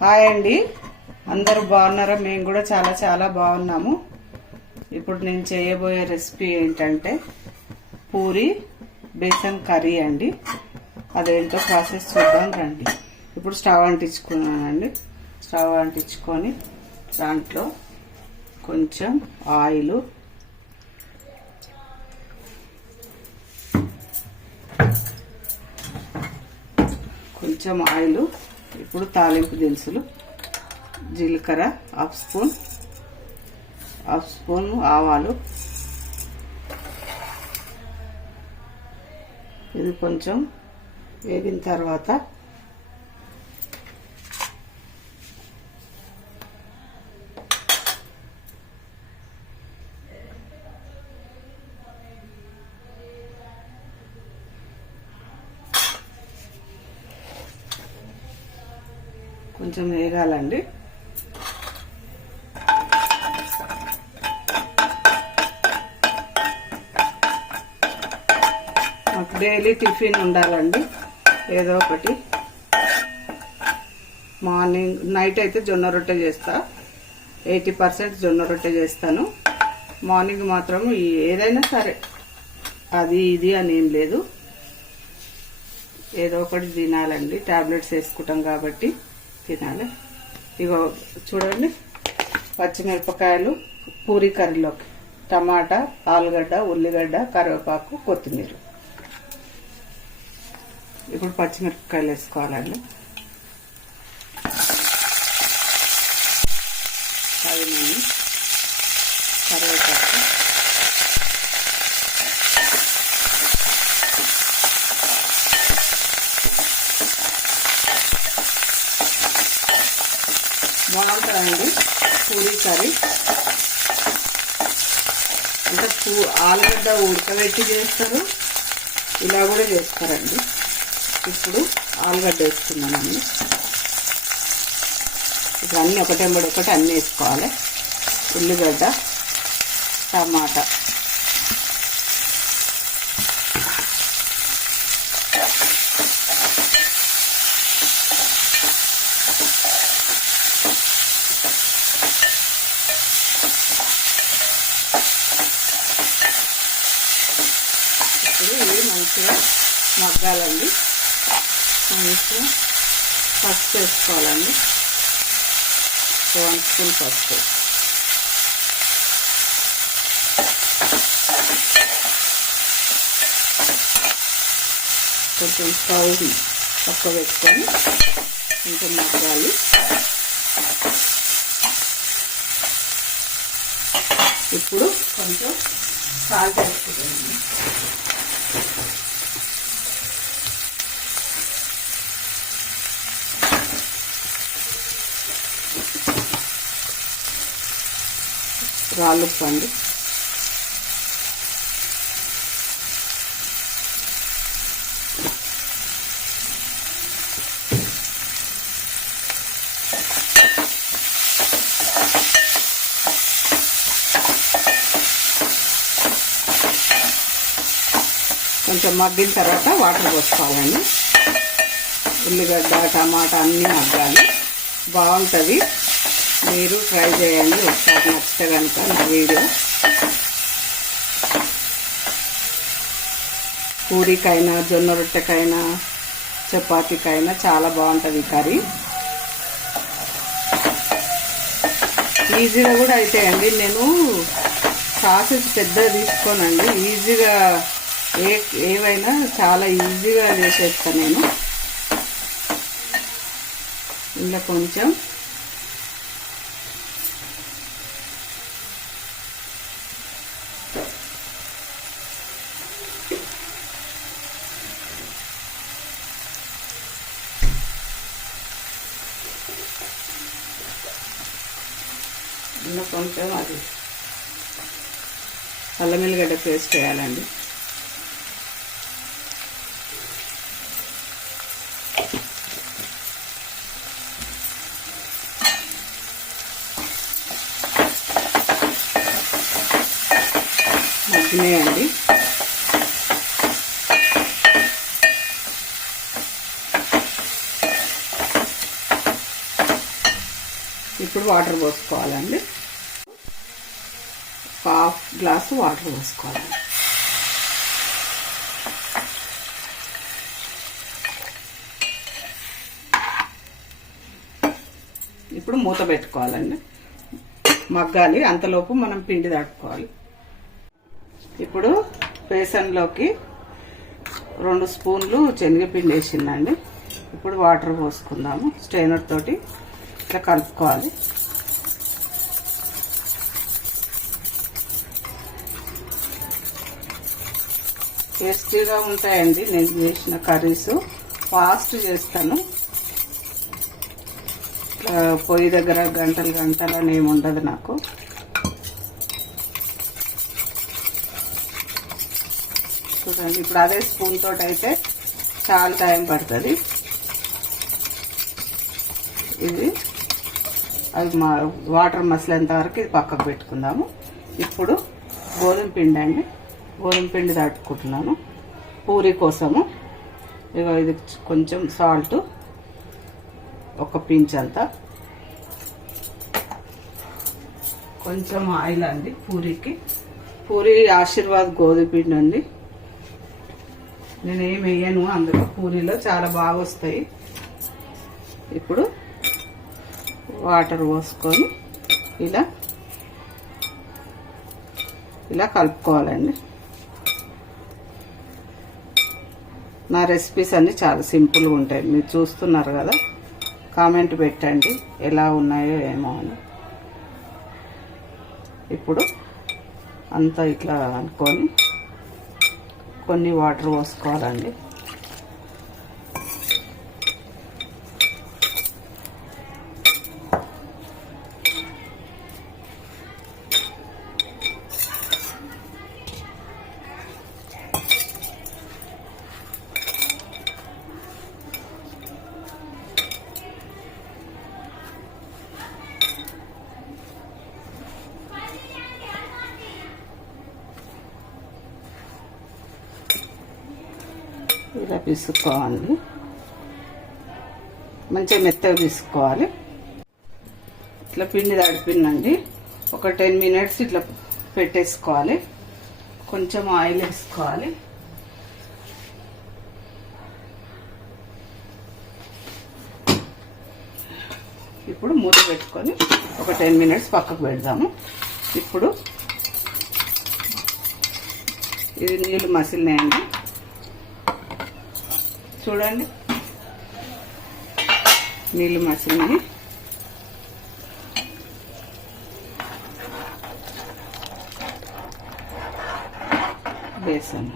Hi అండి. అందరూ బాగున్నారా? మేము కూడా చాలా చాలా బాగున్నాము. ఇప్పుడు నేను చేయబోయే రెసిపీ ఏంటంటే పూరి బేసన్ కర్రీ అండి. అదేంటో ప్రాసెస్ చూద్దాం రండి. ఇప్పుడు స్టవ్ అంటించుకున్నానండి. స్టవ్ అంటించుకొని దాంట్లో కొంచెం ఆయిల్. కొంచెం ఆయిల్. ఇప్పుడు తాలింపు దినుసులు జీలకర్ర హాఫ్ స్పూన్ హాఫ్ స్పూన్ ఆవాలు. ఇది కొంచెం వేగిన తర్వాత కొంచెం వేగాలండి. మాకు డైలీ టిఫిన్ ఉండాలండి. ఏదో ఒకటి. మార్నింగ్ నైట్ అయితే జొన్న రొట్టె చేస్తా. ఎయిటీ పర్సెంట్ జొన్న రొట్టె చేస్తాను. మార్నింగ్ మాత్రం ఏదైనా సరే. అది ఇది అని ఏం లేదు. ఏదో ఒకటి తినాలండి. టాబ్లెట్స్ వేసుకుంటాం కాబట్టి. తినాలి. ఇగో చూడండి పచ్చిమిరపకాయలు పూరి కర్రీలోకి. టమాటా ఆలుగడ్డ ఉల్లిగడ్డ కరివేపాకు కొత్తిమీర. ఇప్పుడు పచ్చిమిరపకాయలు వేసుకోవాలండి. తగినన్ని కరివేపాకు. బాగుంటుందండి పూరీ కర్రీ. అంటే పూ ఆలుగడ్డ ఉడకబెట్టి చేస్తారు. ఇలా కూడా చేస్తారండి. ఇప్పుడు ఆలుగడ్డ వేసుకున్నానండి ఇప్పుడు అన్నీ ఒకటెంబడి ఒకటి అన్నీ వేసుకోవాలి. ఉల్లిగడ్డ టమాటా. ఇప్పుడు ఇవి మంచిగా మగ్గాలండి. మంచిగా పసుపు వేసుకోవాలండి. వన్ స్పూన్ పసుపు. కొంచెం స్టవ్ పక్క పెట్టుకొని కొంచెం మగ్గాలి. ఇప్పుడు కొంచెం సాల్ట్ వేసుకుంటాను రాళ్ళుప్పు అండి కొంచెం మగ్గిన తర్వాత వాటర్ పోసుకోవాలండి. ఉల్లిగడ్డ టమాటా అన్నీ మగ్గాలి. బాగుంటుంది. మీరు ట్రై చేయండి. ఒకసారి నచ్చితే కనుక నా వీడియో. పూరికైనా జొన్న రొట్టెకైనా చపాతీకైనా చాలా బాగుంటుంది కర్రీ. ఈజీగా కూడా అవుతాయండి నేను ప్రాసెస్ పెద్దగా తీసుకోనండి. ఈజీగా ఏ ఏవైనా చాలా ఈజీగా చేసేస్తాను నేను. ఇలా కొంచెం కొంచెం అది అల్లం ఎల్లిగడ్డ పేస్ట్ వేయాలండి. మగ్గినాయండి. ఇప్పుడు వాటర్ పోసుకోవాలండి. గ్లాసు వాటర్ పోసుకోవాలి ఇప్పుడు మూత పెట్టుకోవాలండి. మగ్గాలి. అంతలోపు మనం పిండి దాటుకోవాలి. ఇప్పుడు బేసన్లోకి రెండు స్పూన్లు శనగపిండి వేసిందండి. ఇప్పుడు వాటర్ పోసుకుందాము. స్ట్రైనర్ తోటి ఇట్లా కలుపుకోవాలి. టేస్టీగా ఉంటాయండి నేను చేసిన కర్రీస్. ఫాస్ట్ చేస్తాను. పొయ్యి దగ్గర గంటలు గంటలు అని ఏమి ఉండదు నాకు. చూడండి ఇప్పుడు అదే స్పూన్ తోటి అయితే చాలా టైం పడుతుంది. ఇది అది మా వాటర్ మసలేంత వరకు ఇది పక్కకు పెట్టుకుందాము. ఇప్పుడు గోధుమ పిండి అండి గోధుమపిండి దాటుకుంటున్నాను. పూరి కోసము. ఇక ఇది కొంచెం సాల్ట్. ఒక పించ్ అంతా. కొంచెం ఆయిల్ అండి పూరికి. పూరి ఆశీర్వాద్ గోధుమపిండి అండి. నేను ఏం వేయను అందులో పూరీలో చాలా బాగా వస్తాయి. ఇప్పుడు వాటర్ పోసుకొని ఇలా ఇలా కలుపుకోవాలండి. నా రెసిపీస్ అన్నీ చాలా సింపుల్గా ఉంటాయి. మీరు చూస్తున్నారు కదా. కామెంట్ పెట్టండి. ఎలా ఉన్నాయో ఏమో అని. ఇప్పుడు అంతా ఇట్లా అనుకొని కొన్ని వాటర్ పోసుకోవాలండి. ఇలా పిసుకోవాలి మంచిగా మెత్తగా పిసుకోవాలి ఇట్లా పిండి తడిపిందండి. ఒక టెన్ మినిట్స్ ఇట్లా పెట్టేసుకోవాలి. కొంచెం ఆయిల్ వేసుకోవాలి. ఇప్పుడు మూత పెట్టుకొని ఒక టెన్ మినిట్స్ పక్కకు పెడదాము. ఇప్పుడు ఇది నీళ్ళు మసిలినాయండి. చూడండి. నీళ్ళు మసిలినాయి. బేసన్.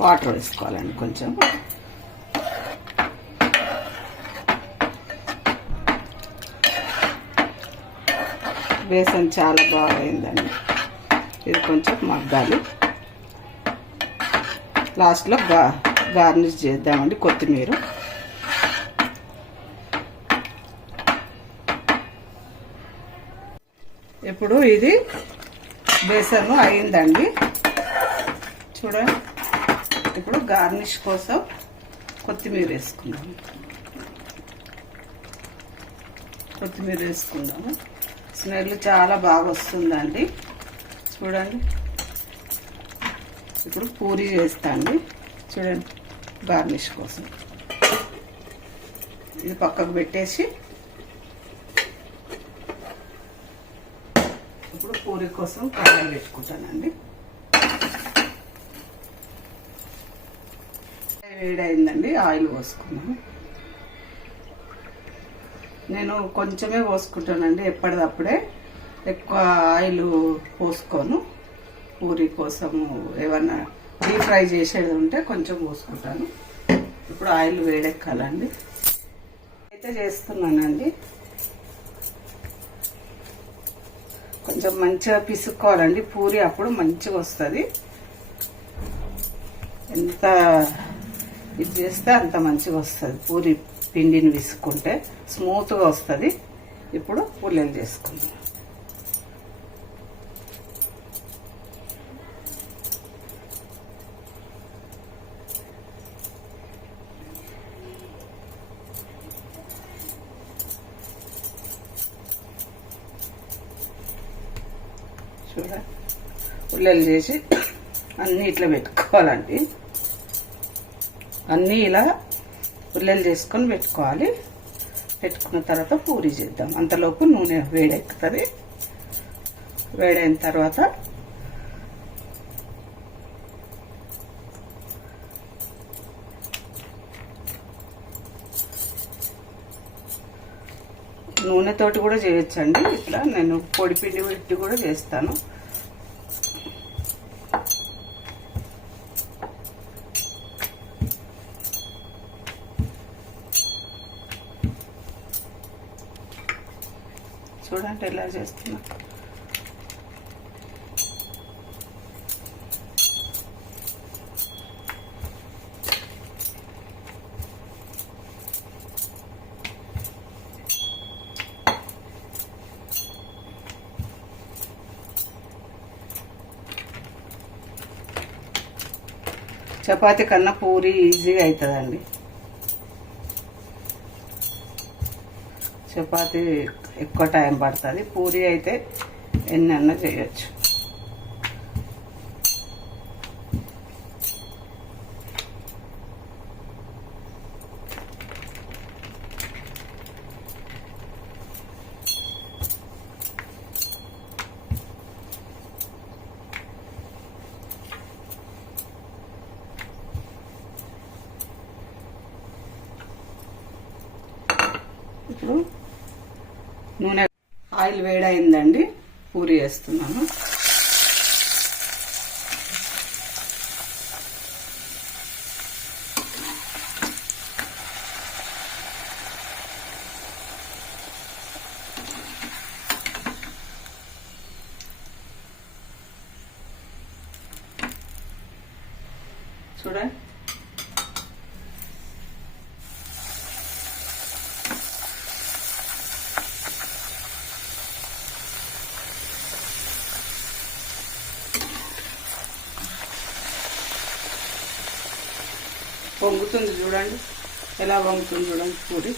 వాటర్ వేసుకోవాలండి కొంచెం. బేసన్ చాలా బాగైందండి. ఇది కొంచెం మగ్గాలి. లాస్ట్లో గా గార్నిష్ చేద్దామండి కొత్తిమీర. ఇప్పుడు ఇది బేసన్ అయిందండి. చూడండి. ఇప్పుడు గార్నిష్ కోసం కొత్తిమీర వేసుకుందాము. కొత్తిమీర వేసుకుందాము. స్మెల్ చాలా బాగా వస్తుందండి. చూడండి. ఇప్పుడు పూరి చేస్తా అండి చూడండి గార్నిష్ కోసం. ఇది పక్కకు పెట్టేసి. ఇప్పుడు పూరి కోసం కడాయి పెట్టుకుంటానండి. వేడైందండి ఆయిల్ పోసుకున్నాను నేను కొంచెమే పోసుకుంటానండి ఎప్పటిదప్పుడే. ఎక్కువ ఆయిల్ పోసుకోను. పూరి కోసము ఏమన్నా డీప్ ఫ్రై చేసేది ఉంటే కొంచెం పోసుకుంటాను. ఇప్పుడు ఆయిల్ వేడెక్కాలండి. అయితే చేస్తున్నానండి. కొంచెం మంచిగా పిసుక్కోవాలండి. పూరి అప్పుడు మంచిగా వస్తుంది. ఎంత ఇది చేస్తే అంత మంచిగా వస్తుంది. పూరి పిండిని విసుక్కుంటే. స్మూత్గా వస్తుంది. ఇప్పుడు ఉల్లెలు చేసుకుందాం. చూడ ఉల్లెలు చేసి అన్నీ ఇట్లా పెట్టుకోవాలండి. అన్నీ ఇలా ఉల్లెలు చేసుకొని పెట్టుకోవాలి. పెట్టుకున్న తర్వాత పూరి చేద్దాం. అంతలోపు నూనె వేడెక్కుతుంది. వేడైన తర్వాత నూనెతోటి కూడా చేయొచ్చండి. ఇట్లా నేను పొడి పిండి పెట్టి కూడా చేస్తాను. ఇలా చేస్తున్నా. చపాతి కన్నా పూరి ఈజీగా అవుతుందండి చపాతి ఎక్కువ టైం పడుతుంది. పూరి అయితే ఎన్నన్నా చేయొచ్చు. ఇప్పుడు నూనె ఆయిల్ వేడైందండి. పూరి వేస్తున్నాను చూడండి. వంగుతుంది చూడండి. ఎలా వంగుతుంది చూడండి పూరి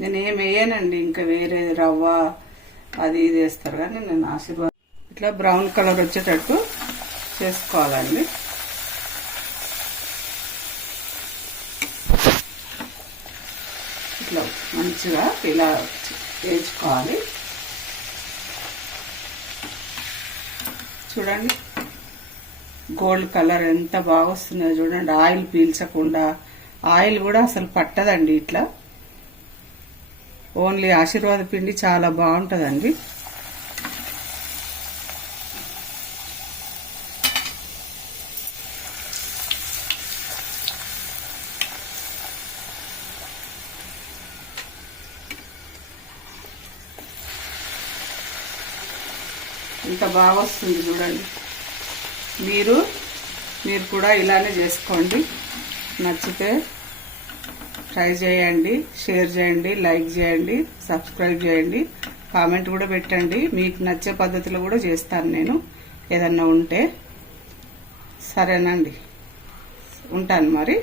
నేను ఏం వేయనండి ఇంకా వేరే రవ్వ అది ఇది వేస్తారు కానీ నేను ఆశీర్వాదం. ఇట్లా బ్రౌన్ కలర్ వచ్చేటట్టు చేసుకోవాలండి. ఇట్లా మంచిగా ఇలా వేసుకోవాలి. చూడండి. గోల్డ్ కలర్ ఎంత బాగా వస్తుందో చూడండి. ఆయిల్ పీల్చకుండా. ఆయిల్ కూడా అసలు పట్టదండి ఇట్లా. ఓన్లీ ఆశీర్వాద పిండి చాలా బాగుంటుందండి. బాగా వస్తుంది చూడండి. మీరు మీరు కూడా ఇలానే చేసుకోండి. నచ్చితే ట్రై చేయండి షేర్ చేయండి లైక్ చేయండి సబ్స్క్రైబ్ చేయండి. కామెంట్ కూడా పెట్టండి. మీకు నచ్చే పద్ధతిలో కూడా చేస్తాను నేను. ఏదన్నా ఉంటే సరేనండి. ఉంటాను మరి.